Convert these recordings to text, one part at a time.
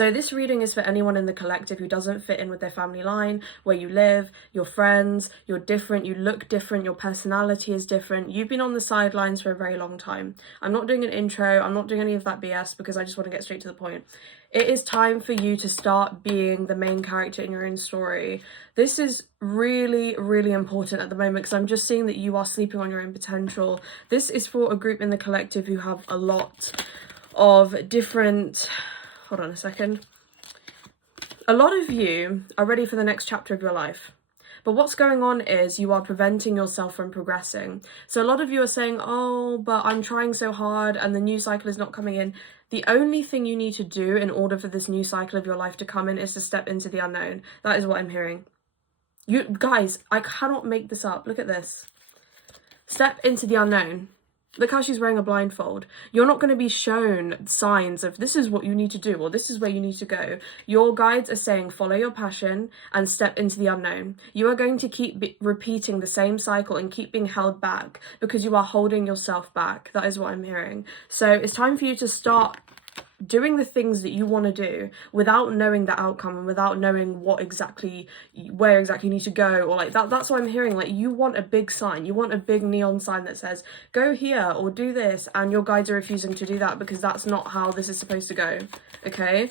So this reading is for anyone in the collective who doesn't fit in with their family line, where you live, your friends, you're different, you look different, your personality is different. You've been on the sidelines for a very long time. I'm not doing an intro, I'm not doing any of that BS because I just want to get straight to the point. It is time for you to start being the main character in your own story. This is really, really important at the moment because I'm just seeing that you are sleeping on your own potential. This is for a group in the collective who have a lot of different... Hold on a second. A lot of you are ready for the next chapter of your life. But what's going on is you are preventing yourself from progressing. So a lot of you are saying, oh, but I'm trying so hard and the new cycle is not coming in. The only thing you need to do in order for this new cycle of your life to come in is to step into the unknown. That is what I'm hearing. You guys, I cannot make this up. Look at this. Step into the unknown. Look how she's wearing a blindfold. You're not going to be shown signs of this is what you need to do or this is where you need to go. Your guides are saying follow your passion and step into the unknown. You are going to keep repeating the same cycle and keep being held back because you are holding yourself back. That is what I'm hearing. So it's time for you to start doing the things that you want to do without knowing the outcome and without knowing where exactly you need to go, or like that's what I'm hearing. Like, you want a big sign, you want a big neon sign that says go here or do this, and your guides are refusing to do that because that's not how this is supposed to go. Okay,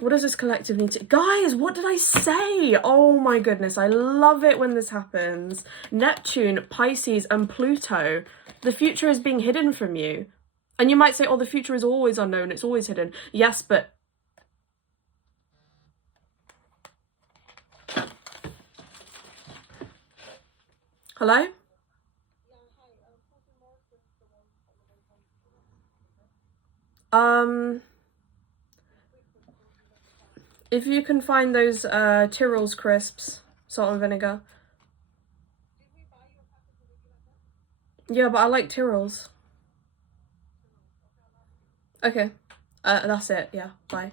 what does this collective need to... Guys, what did I say? Oh my goodness, I love it when this happens. Neptune, Pisces and Pluto. The future is being hidden from you. And you might say, oh, the future is always unknown, it's always hidden. Yes, but... Hello? If you can find those Tyrrell's crisps, salt and vinegar. Yeah, but I like Tyrrell's. Okay, that's it. Yeah, bye.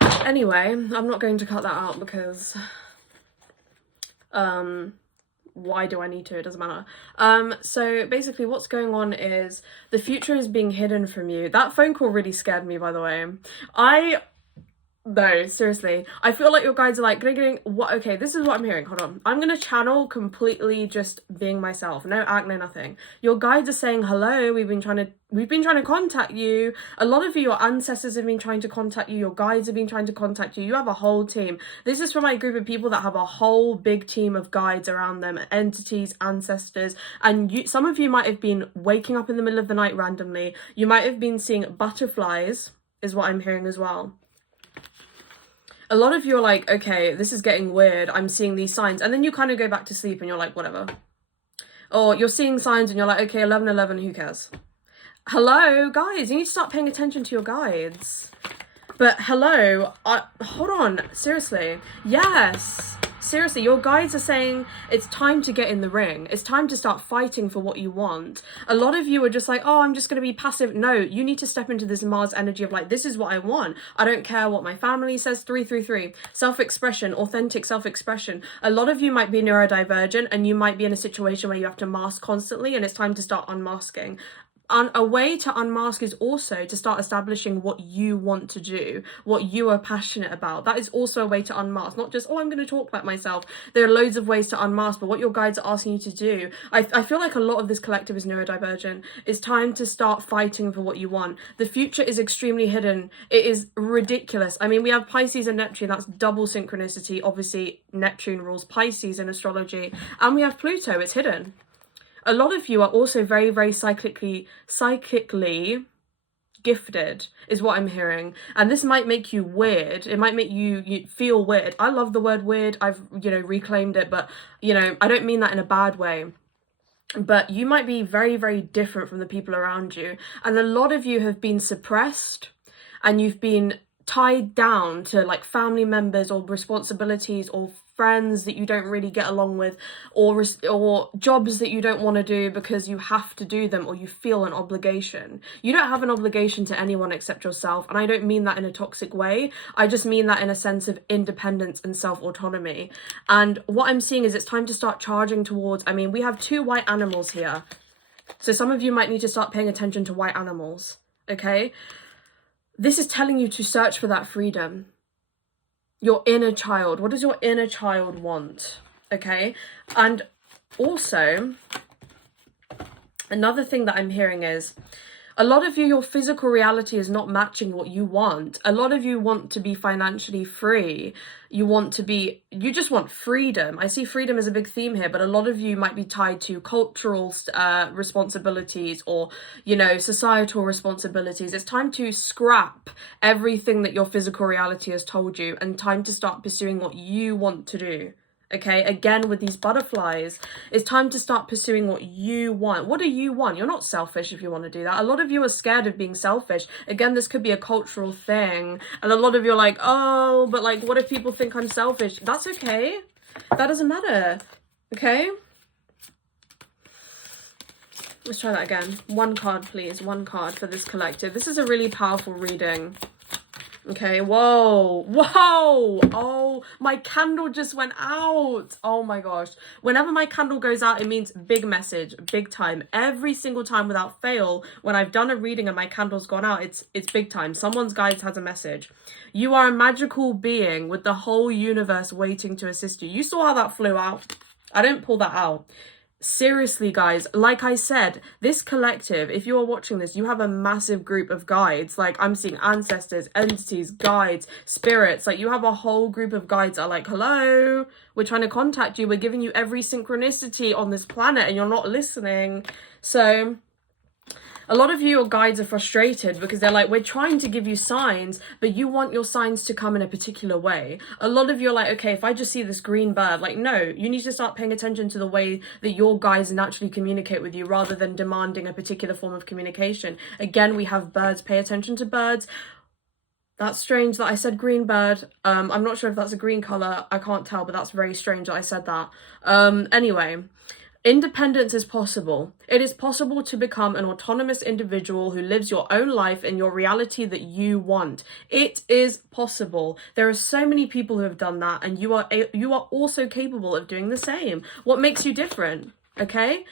Anyway, I'm not going to cut that out because why do I need to? It doesn't matter. So basically what's going on is the future is being hidden from you. That phone call really scared me, by the way. No, seriously. I feel like your guides are like, what? Okay, this is what I'm hearing. Hold on. I'm going to channel completely just being myself. No act, no nothing. Your guides are saying, hello, we've been trying to contact you. A lot of you, your ancestors have been trying to contact you. Your guides have been trying to contact you. You have a whole team. This is for my group of people that have a whole big team of guides around them, entities, ancestors. And some of you might have been waking up in the middle of the night randomly. You might have been seeing butterflies, is what I'm hearing as well. A lot of you are like, okay, this is getting weird. I'm seeing these signs. And then you kind of go back to sleep and you're like, whatever. Or you're seeing signs and you're like, okay, 11:11, who cares? Hello, guys, you need to start paying attention to your guides. But hello, hold on, seriously. Yes, seriously, your guides are saying it's time to get in the ring. It's time to start fighting for what you want. A lot of you are just like, oh, I'm just going to be passive. No, you need to step into this Mars energy of like, this is what I want. I don't care what my family says. 333, self-expression, authentic self-expression. A lot of you might be neurodivergent and you might be in a situation where you have to mask constantly, and it's time to start unmasking. And a way to unmask is also to start establishing what you want to do, what you are passionate about. That is also a way to unmask, not just, oh, I'm going to talk like myself. There are loads of ways to unmask, but what your guides are asking you to do, I feel like a lot of this collective is neurodivergent. It's time to start fighting for what you want. The future is extremely hidden. It is ridiculous. I mean, we have Pisces and Neptune. That's double synchronicity. Obviously, Neptune rules Pisces in astrology. And we have Pluto. It's hidden. A lot of you are also very, very psychically gifted, is what I'm hearing. And this might make you weird. It might make you feel weird. I love the word weird. I've, reclaimed it, but, I don't mean that in a bad way. But you might be very, very different from the people around you. And a lot of you have been suppressed and you've been tied down to like family members or responsibilities or friends that you don't really get along with, or jobs that you don't want to do because you have to do them or you feel an obligation. You don't have an obligation to anyone except yourself, and I don't mean that in a toxic way. I just mean that in a sense of independence and self-autonomy. And what I'm seeing is it's time to start charging towards, I mean, we have two white animals here. So some of you might need to start paying attention to white animals, okay? This is telling you to search for that freedom. Your inner child. What does your inner child want? Okay? And also, another thing that I'm hearing is, a lot of you, your physical reality is not matching what you want. A lot of you want to be financially free. You just want freedom. I see freedom as a big theme here, but a lot of you might be tied to cultural responsibilities or, societal responsibilities. It's time to scrap everything that your physical reality has told you and time to start pursuing what you want to do. Okay, again, with these butterflies, it's time to start pursuing what you want. What do you want? You're not selfish if you want to do that. A lot of you are scared of being selfish. Again, this could be a cultural thing. And a lot of you are like, oh, but like, what if people think I'm selfish? That's okay. That doesn't matter. Okay? Let's try that again. One card, please. One card for this collective. This is a really powerful reading. Okay, whoa, oh, my candle just went out. Oh my gosh. Whenever my candle goes out, it means big message, big time. Every single time without fail, when I've done a reading and my candle's gone out, it's big time. Someone's guides has a message. You are a magical being with the whole universe waiting to assist you. You saw how that flew out? I didn't pull that out. Seriously, guys, like I said, this collective, if you are watching this, you have a massive group of guides. Like, I'm seeing ancestors, entities, guides, spirits. Like, you have a whole group of guides that are like, hello, we're trying to contact you. We're giving you every synchronicity on this planet and you're not listening. So a lot of you, your guides, are frustrated because they're like, we're trying to give you signs, but you want your signs to come in a particular way. A lot of you are like, okay, if I just see this green bird, like, no, you need to start paying attention to the way that your guides naturally communicate with you rather than demanding a particular form of communication. Again, we have birds. Pay attention to birds. That's strange that I said green bird. I'm not sure if that's a green color. I can't tell, but that's very strange that I said that. Anyway. Independence is possible. It is possible to become an autonomous individual who lives your own life in your reality that you want. It is possible. There are so many people who have done that, and you are also capable of doing the same. What makes you different? Okay?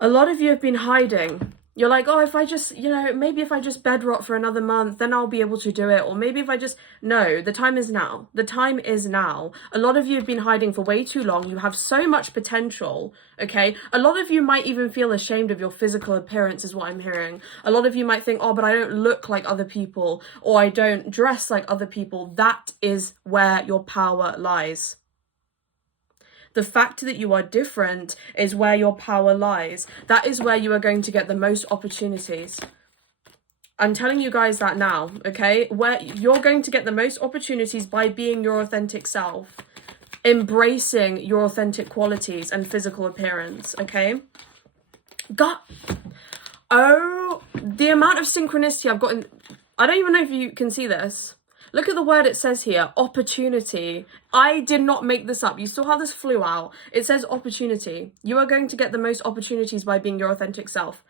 A lot of you have been hiding. You're like, oh, if I just, maybe if I just bed rot for another month, then I'll be able to do it. Or maybe if I just, no, the time is now. The time is now. A lot of you have been hiding for way too long. You have so much potential, okay? A lot of you might even feel ashamed of your physical appearance is what I'm hearing. A lot of you might think, oh, but I don't look like other people or I don't dress like other people. That is where your power lies. The fact that you are different is where your power lies. That is where you are going to get the most opportunities. I'm telling you guys that now, okay? Where you're going to get the most opportunities by being your authentic self, embracing your authentic qualities and physical appearance, okay? Oh, the amount of synchronicity I've gotten. I don't even know if you can see this. Look at the word it says here, opportunity. I did not make this up. You saw how this flew out. It says opportunity. You are going to get the most opportunities by being your authentic self.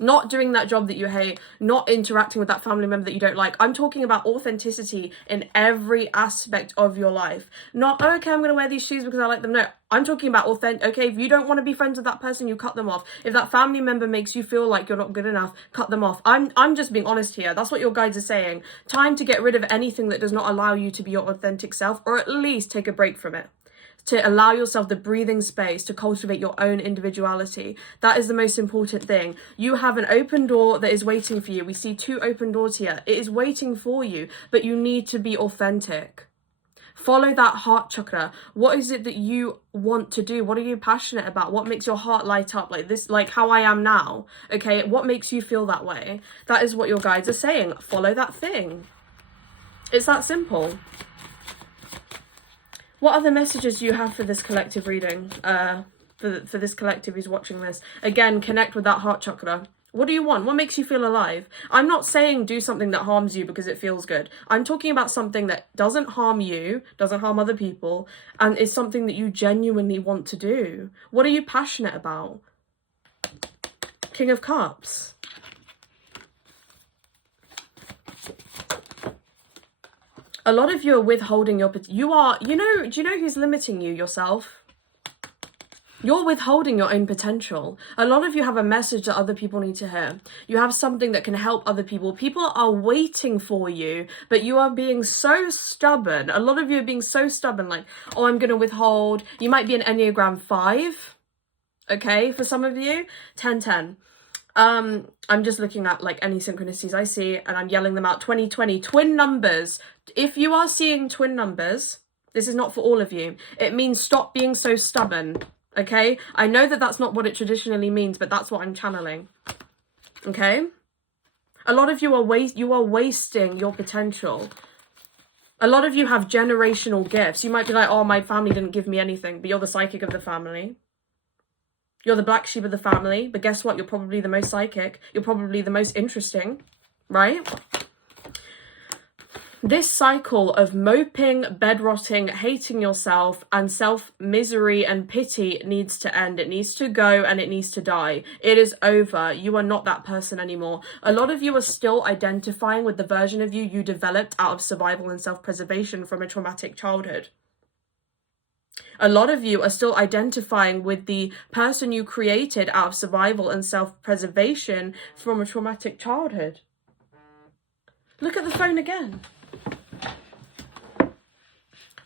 Not doing that job that you hate, not interacting with that family member that you don't like. I'm talking about authenticity in every aspect of your life. Not, oh, okay, I'm going to wear these shoes because I like them. No, I'm talking about authentic. Okay, if you don't want to be friends with that person, you cut them off. If that family member makes you feel like you're not good enough, cut them off. I'm just being honest here. That's what your guides are saying. Time to get rid of anything that does not allow you to be your authentic self, or at least take a break from it. To allow yourself the breathing space to cultivate your own individuality. That is the most important thing. You have an open door that is waiting for you. We see 2 open doors here. It is waiting for you, but you need to be authentic. Follow that heart chakra. What is it that you want to do? What are you passionate about? What makes your heart light up like this, like how I am now? Okay, what makes you feel that way? That is what your guides are saying. Follow that thing. It's that simple. What other messages do you have for this collective reading? For this collective who's watching this? Again, connect with that heart chakra. What do you want? What makes you feel alive? I'm not saying do something that harms you because it feels good. I'm talking about something that doesn't harm you, doesn't harm other people, and is something that you genuinely want to do. What are you passionate about? King of Cups. A lot of you are withholding your, do you know who's limiting you? Yourself. You're withholding your own potential. A lot of you have a message that other people need to hear. You have something that can help other people. People are waiting for you, but you are being so stubborn. A lot of you are being so stubborn, like, oh, I'm going to withhold. You might be an Enneagram 5, okay, for some of you. 10-10. I'm just looking at like any synchronicities I see and I'm yelling them out. 2020, twin numbers. If you are seeing twin numbers, this is not for all of you. It means stop being so stubborn. Okay, I know that that's not what it traditionally means, but that's what I'm channeling. Okay, a lot of you are wasting your potential. A lot of you have generational gifts. You might be like, oh, my family didn't give me anything, but you're the psychic of the family. You're the black sheep of the family, but guess what? You're probably the most psychic. You're probably the most interesting, right? This cycle of moping, bed rotting, hating yourself, and self-misery and pity needs to end. It needs to go and it needs to die. It is over. You are not that person anymore. A lot of you are still identifying with the version of you developed out of survival and self-preservation from a traumatic childhood. A lot of you are still identifying with the person you created out of survival and self-preservation from a traumatic childhood. Look at the phone again.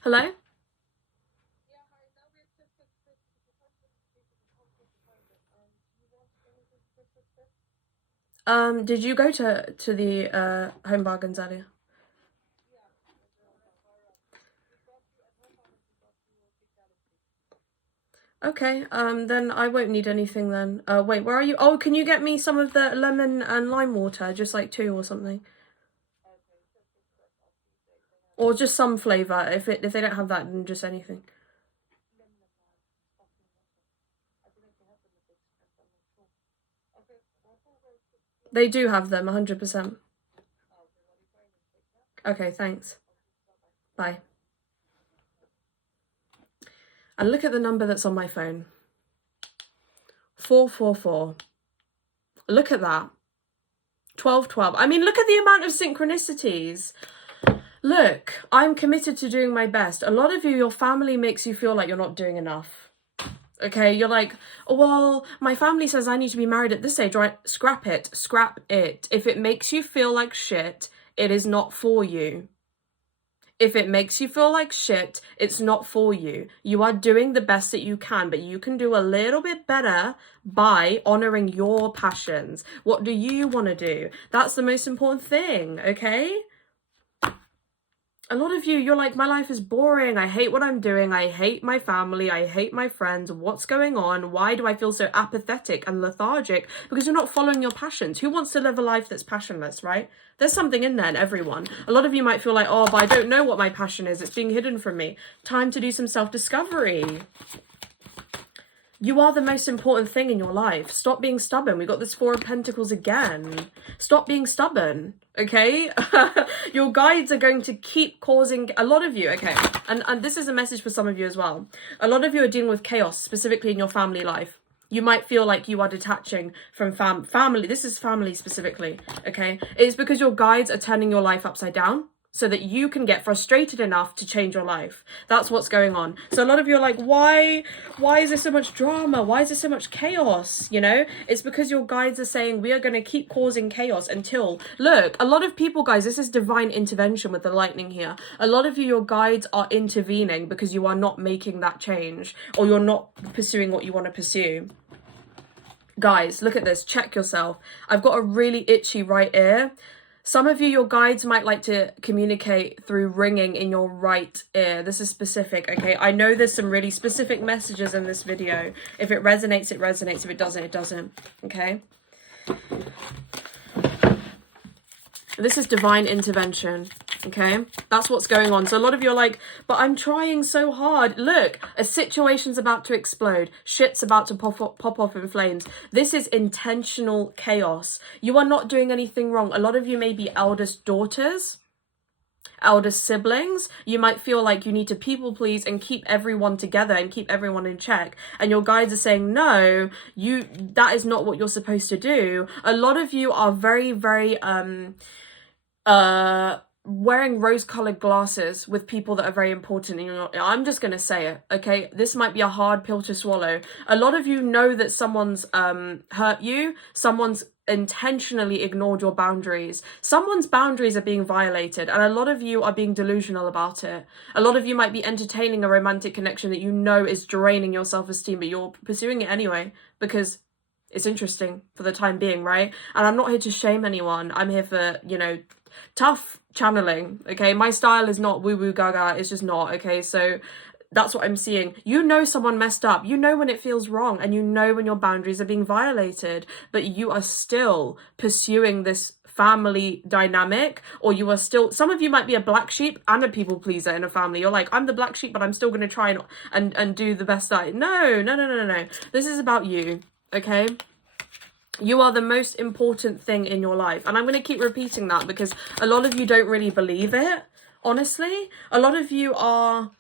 Hello? Did you go to the Home Bargains earlier? Okay, then I won't need anything then. Wait, where are you? Oh, can you get me some of the lemon and lime water? Just like 2 or something. Or just some flavour. If they don't have that, then just anything. They do have them, 100%. Okay, thanks. Bye. And look at the number that's on my phone. 444. Look at that. 1212. I mean, look at the amount of synchronicities. Look, I'm committed to doing my best. A lot of you, your family makes you feel like you're not doing enough. Okay, you're like, oh, well, my family says I need to be married at this age, right? Scrap it. Scrap it. If it makes you feel like shit, it is not for you. If it makes you feel like shit, it's not for you. You are doing the best that you can, but you can do a little bit better by honoring your passions. What do you want to do? That's the most important thing, okay? A lot of you, you're like, my life is boring. I hate what I'm doing. I hate my family. I hate my friends. What's going on? Why do I feel so apathetic and lethargic? Because you're not following your passions. Who wants to live a life that's passionless, right? There's something in there in everyone. A lot of you might feel like, oh, but I don't know what my passion is. It's being hidden from me. Time to do some self-discovery. You are the most important thing in your life. Stop being stubborn. We got this 4 of Pentacles again. Stop being stubborn, okay? Your guides are going to keep causing a lot of you, okay? And this is a message for some of you as well. A lot of you are dealing with chaos, specifically in your family life. You might feel like you are detaching from family. This is family specifically, okay? It's because your guides are turning your life upside down, so that you can get frustrated enough to change your life. That's what's going on. So a lot of you are like, why is there so much drama? Why is there so much chaos? You know, it's because your guides are saying we are going to keep causing chaos until, look, a lot of people, guys, this is divine intervention with the lightning here. A lot of you, your guides are intervening because you are not making that change, or you're not pursuing what you want to pursue. Guys, look at this. Check yourself. I've got a really itchy right ear. Some of you, your guides might like to communicate through ringing in your right ear. This is specific, okay? I know there's some really specific messages in this video. If it resonates, it resonates. If it doesn't, it doesn't, okay? This is divine intervention, okay? That's what's going on. So a lot of you are like, but I'm trying so hard. Look, a situation's about to explode. Shit's about to pop off in flames. This is intentional chaos. You are not doing anything wrong. A lot of you may be eldest daughters, eldest siblings. You might feel like you need to people please and keep everyone together and keep everyone in check, and your guides are saying no, that is not what you're supposed to do. A lot of you are very wearing rose-colored glasses with people that are very important in your... I'm just going to say it, okay? This might be a hard pill to swallow. A lot of you know that someone's hurt you, someone's intentionally ignored your boundaries. Someone's boundaries are being violated, and a lot of you are being delusional about it. A lot of you might be entertaining a romantic connection that you know is draining your self-esteem, but you're pursuing it anyway because it's interesting for the time being, right? And I'm not here to shame anyone. I'm here for, you know, tough channeling, okay? My style is not woo-woo gaga, it's just not, okay? So that's what I'm seeing. You know someone messed up. You know when it feels wrong, and you know when your boundaries are being violated, but you are still pursuing this family dynamic, or you are still... Some of you might be a black sheep and a people pleaser in a family. You're like, I'm the black sheep, but I'm still going to try and do the best I... No. This is about you, okay? You are the most important thing in your life. And I'm going to keep repeating that because a lot of you don't really believe it, honestly. A lot of you are...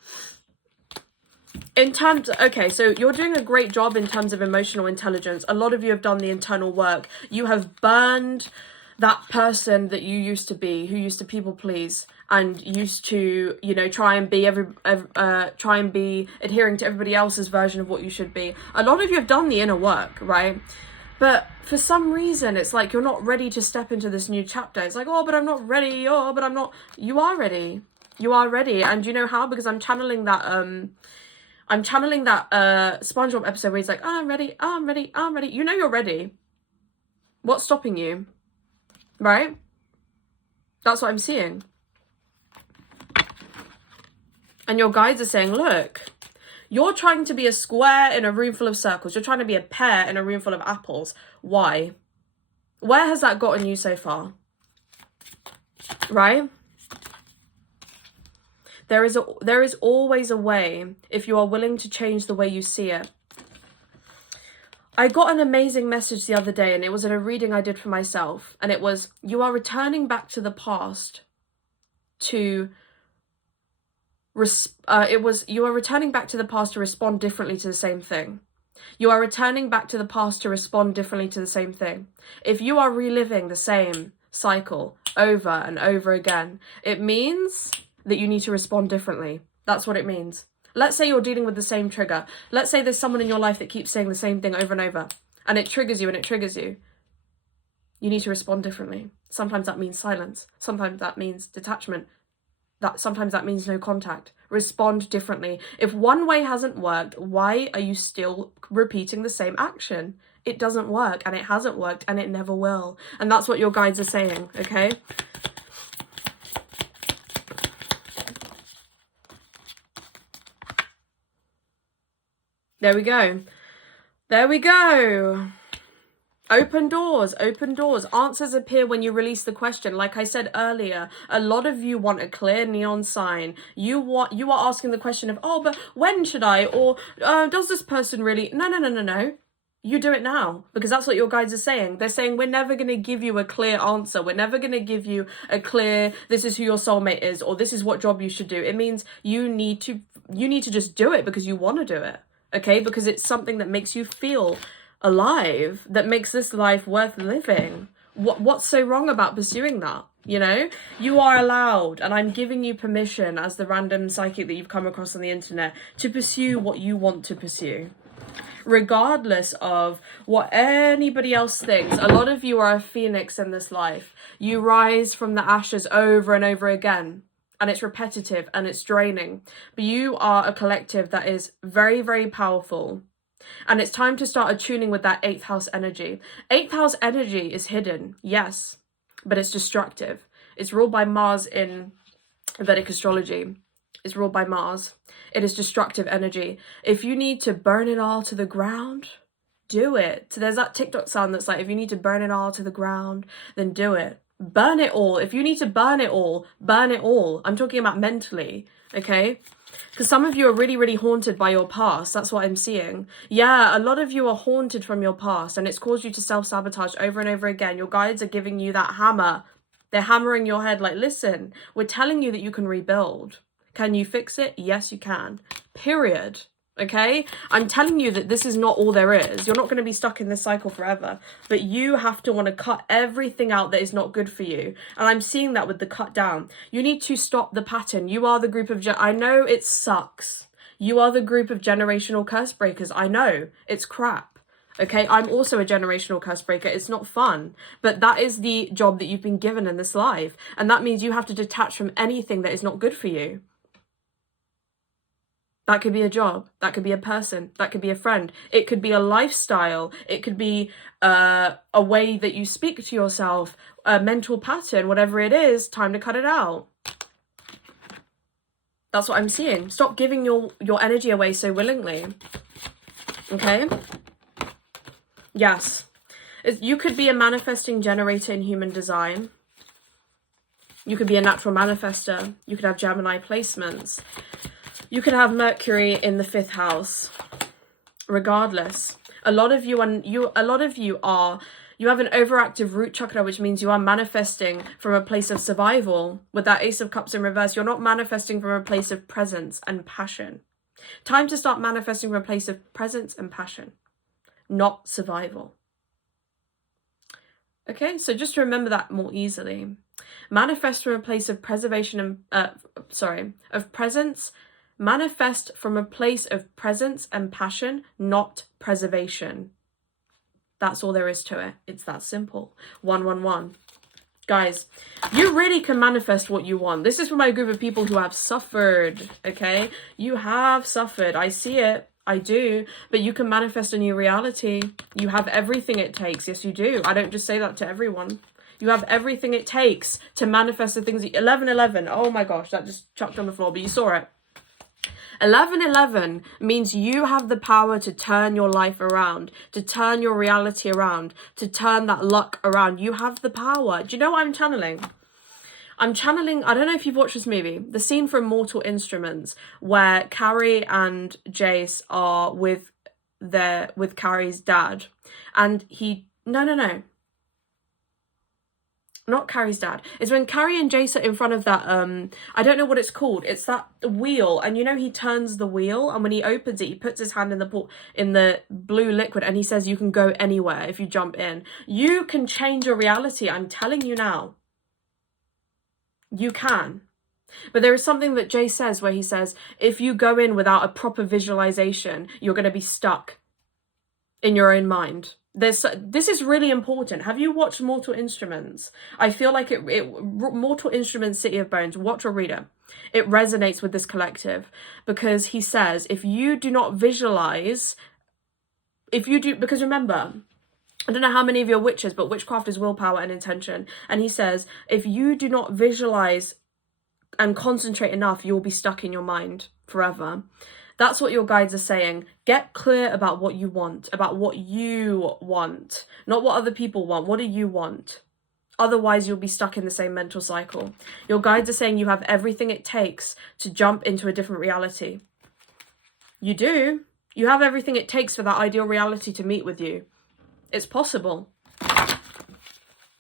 In terms... Okay, so you're doing a great job in terms of emotional intelligence. A lot of you have done the internal work. You have burned that person that you used to be, who used to people please and used to, you know, try and be adhering to everybody else's version of what you should be. A lot of you have done the inner work, right? But for some reason, it's like you're not ready to step into this new chapter. It's like, oh, but I'm not ready. Oh, but I'm not... You are ready. You are ready. And you know how? Because I'm channeling that SpongeBob episode where he's like, oh, I'm ready. Oh, I'm ready. Oh, I'm ready. You know you're ready. What's stopping you? Right? That's what I'm seeing. And your guides are saying, look... You're trying to be a square in a room full of circles. You're trying to be a pear in a room full of apples. Why? Where has that gotten you so far? Right? There is always a way if you are willing to change the way you see it. I got an amazing message the other day, and it was in a reading I did for myself. And it was, you are returning back to the past to... you are returning back to the past to respond differently to the same thing. You are returning back to the past to respond differently to the same thing. If you are reliving the same cycle over and over again, it means that you need to respond differently. That's what it means. Let's say you're dealing with the same trigger. Let's say there's someone in your life that keeps saying the same thing over and over, and it triggers you and it triggers you. You need to respond differently. Sometimes that means silence. Sometimes that means detachment. Sometimes that means no contact. Respond differently. If one way hasn't worked, why are you still repeating the same action? It doesn't work, and it hasn't worked, and it never will. And that's what your guides are saying, okay? There we go. There we go. Open doors, open doors. Answers appear when you release the question. Like I said earlier, a lot of you want a clear neon sign. You are asking the question of, oh, but when should I? Or does this person really? No. You do it now, because that's what your guides are saying. They're saying, we're never going to give you a clear answer. We're never going to give you a clear, this is who your soulmate is, or this is what job you should do. It means you need to just do it because you want to do it. Okay? Because it's something that makes you feel alive, that makes this life worth living. What's so wrong about pursuing that? You know, you are allowed, and I'm giving you permission as the random psychic that you've come across on the internet to pursue what you want to pursue, regardless of what anybody else thinks. A lot of you are a phoenix in this life. You rise from the ashes over and over again, and it's repetitive and it's draining, but you are a collective that is very, very powerful. And it's time to start attuning with that 8th house energy. 8th house energy is hidden, yes, but it's destructive. It's ruled by Mars in Vedic astrology. It's ruled by Mars. It is destructive energy. If you need to burn it all to the ground, do it. So there's that TikTok sound that's like, if you need to burn it all to the ground, then do it. Burn it all. If you need to burn it all, burn it all. I'm talking about mentally, okay? Because some of you are really, really haunted by your past. That's what I'm seeing. Yeah, a lot of you are haunted from your past, and it's caused you to self-sabotage over and over again. Your guides are giving you that hammer. They're hammering your head like, listen, we're telling you that you can rebuild. Can you fix it? Yes, you can. Period. Okay, I'm telling you that this is not all there is. You're not going to be stuck in this cycle forever, but you have to want to cut everything out that is not good for you. And I'm seeing that with the cut down. You need to stop the pattern. You are the group of, I know it sucks. You are the group of generational curse breakers. I know it's crap. Okay, I'm also a generational curse breaker. It's not fun, but that is the job that you've been given in this life. And that means you have to detach from anything that is not good for you. That could be a job, that could be a person, that could be a friend, it could be a lifestyle, it could be a way that you speak to yourself, a mental pattern, whatever it is, time to cut it out. That's what I'm seeing. Stop giving your energy away so willingly. Okay? Yes. You could be a manifesting generator in human design. You could be a natural manifester. You could have Gemini placements. You could have Mercury in the 5th house. Regardless, a lot of you have an overactive root chakra, which means you are manifesting from a place of survival. With that Ace of Cups in reverse, you're not manifesting from a place of presence and passion. Time to start manifesting from a place of presence and passion, not survival. Okay, so just to remember that more easily. Manifest from a place of preservation and of presence. Manifest from a place of presence and passion, not preservation. That's all there is to it. It's that simple. 111. Guys, you really can manifest what you want. This is for my group of people who have suffered, okay? You have suffered. I see it. I do. But you can manifest a new reality. You have everything it takes. Yes, you do. I don't just say that to everyone. You have everything it takes to manifest the things. 1111. Oh my gosh, that just chucked on the floor, but you saw it. 1111 means you have the power to turn your life around, to turn your reality around, to turn that luck around. You have the power. Do you know what I'm channeling? I'm channeling, I don't know if you've watched this movie, the scene from Mortal Instruments, where Carrie and Jace are with Carrie's dad. And not Carrie's dad. It's when Carrie and Jace are in front of that, I don't know what it's called. It's that wheel, and you know he turns the wheel, and when he opens it, he puts his hand in the blue liquid, and he says you can go anywhere if you jump in. You can change your reality, I'm telling you now. You can. But there is something that Jay says where he says, if you go in without a proper visualization, you're going to be stuck in your own mind. This is really important. Have you watched Mortal Instruments? I feel like Mortal Instruments, City of Bones, watch or read it. It resonates with this collective because he says, if you do not visualize, because remember, I don't know how many of you are witches, but witchcraft is willpower and intention. And he says, if you do not visualize and concentrate enough, you'll be stuck in your mind forever. That's what your guides are saying. Get clear about what you want, not what other people want. What do you want? Otherwise, you'll be stuck in the same mental cycle. Your guides are saying you have everything it takes to jump into a different reality. You do. You have everything it takes for that ideal reality to meet with you. It's possible.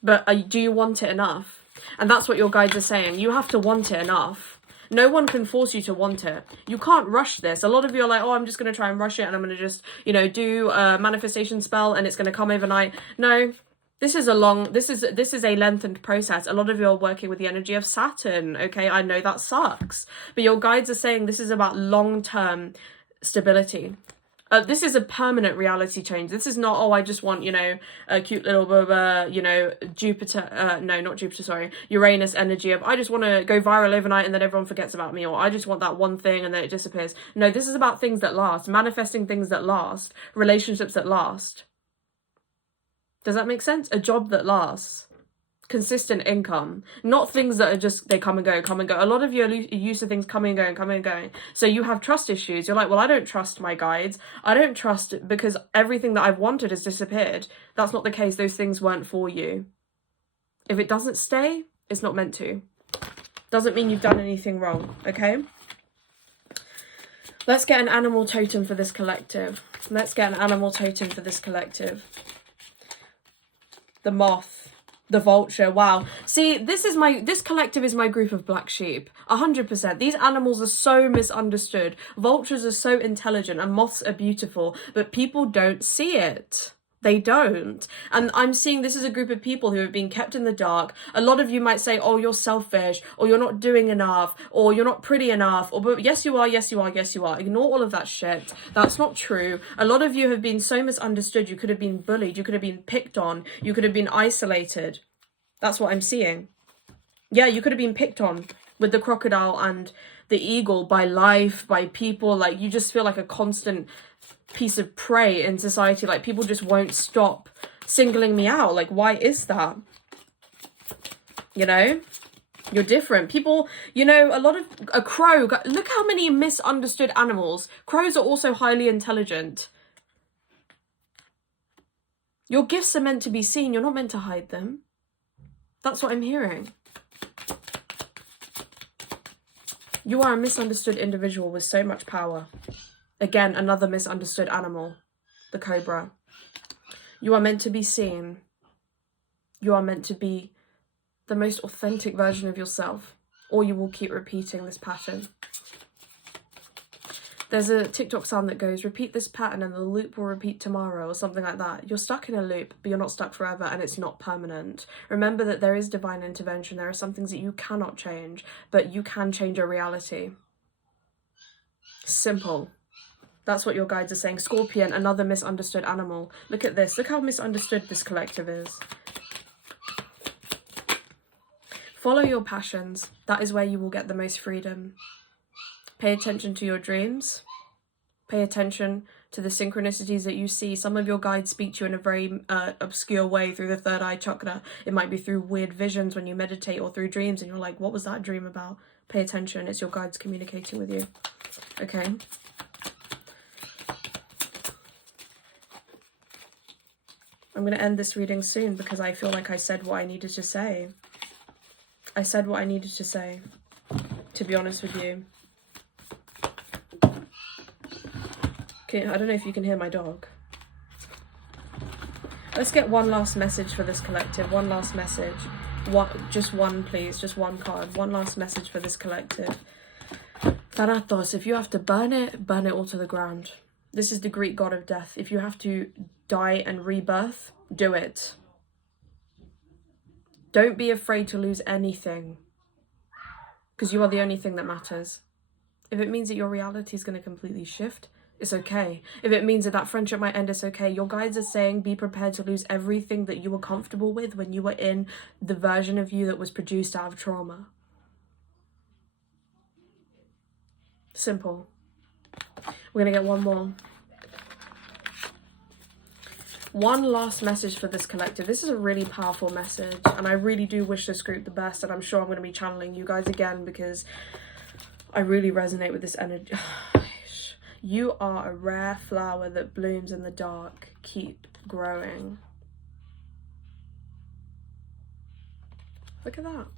But do you want it enough? And that's what your guides are saying. You have to want it enough. No one can force you to want it. You can't rush this. A lot of you are like, oh, I'm just going to try and rush it and I'm going to just, do a manifestation spell and it's going to come overnight. No, this is a lengthened process. A lot of you are working with the energy of Saturn. Okay, I know that sucks. But your guides are saying this is about long-term stability. This is a permanent reality change. This is not, I just want, a cute little, Uranus energy of, I just want to go viral overnight and then everyone forgets about me, or I just want that one thing and then it disappears. No, this is about things that last, manifesting things that last, relationships that last. Does that make sense? A job that lasts. Consistent income, not things that are just, they come and go. A lot of you are used to things coming and going. So you have trust issues. You're like, well, I don't trust my guides. I don't trust because everything that I've wanted has disappeared. That's not the case. Those things weren't for you. If it doesn't stay, it's not meant to. Doesn't mean you've done anything wrong, okay? Let's get an animal totem for this collective. The moth. The vulture, wow. See, this collective is my group of black sheep. 100%. These animals are so misunderstood. Vultures are so intelligent and moths are beautiful, but people don't see it. They don't. And I'm seeing this is a group of people who have been kept in the dark. A lot of you might say, oh, you're selfish, or you're not doing enough, or you're not pretty enough, or but yes, you are, yes, you are, yes, you are. Ignore all of that shit. That's not true. A lot of you have been so misunderstood. You could have been bullied. You could have been picked on. You could have been isolated. That's what I'm seeing. Yeah, you could have been picked on with the crocodile and the eagle by life, by people. Like, you just feel like a constant piece of prey in society. Like, people just won't stop singling me out. Like, why is that? You know, you're different. People, you know, a crow, look how many misunderstood animals. Crows are also highly intelligent. Your gifts are meant to be seen. You're not meant to hide them. That's what I'm hearing. You are a misunderstood individual with so much power. Again, another misunderstood animal, the cobra. You are meant to be seen. You are meant to be the most authentic version of yourself, or you will keep repeating this pattern. There's a TikTok sound that goes, repeat this pattern and the loop will repeat tomorrow, or something like that. You're stuck in a loop, but you're not stuck forever, and it's not permanent. Remember that there is divine intervention. There are some things that you cannot change, but you can change your reality. Simple. That's what your guides are saying. Scorpion, another misunderstood animal. Look at this. Look how misunderstood this collective is. Follow your passions. That is where you will get the most freedom. Pay attention to your dreams. Pay attention to the synchronicities that you see. Some of your guides speak to you in a very obscure way through the third eye chakra. It might be through weird visions when you meditate, or through dreams and you're like, what was that dream about? Pay attention. It's your guides communicating with you. Okay. I'm going to end this reading soon because I feel like I said what I needed to say. I said what I needed to say, to be honest with you. Okay, I don't know if you can hear my dog. Let's get one last message for this collective. One last message. Just one, please. Just one card. One last message for this collective. Thanatos, if you have to burn it all to the ground. This is the Greek god of death. If you have to die and rebirth, do it. Don't be afraid to lose anything, because you are the only thing that matters. If it means that your reality is going to completely shift, it's okay. If it means that friendship might end, it's okay. Your guides are saying be prepared to lose everything that you were comfortable with when you were in the version of you that was produced out of trauma. Simple. We're going to get one more. One last message for this collective. This is a really powerful message, and I really do wish this group the best, and I'm sure I'm going to be channeling you guys again because I really resonate with this energy. You are a rare flower that blooms in the dark. Keep growing. Look at that.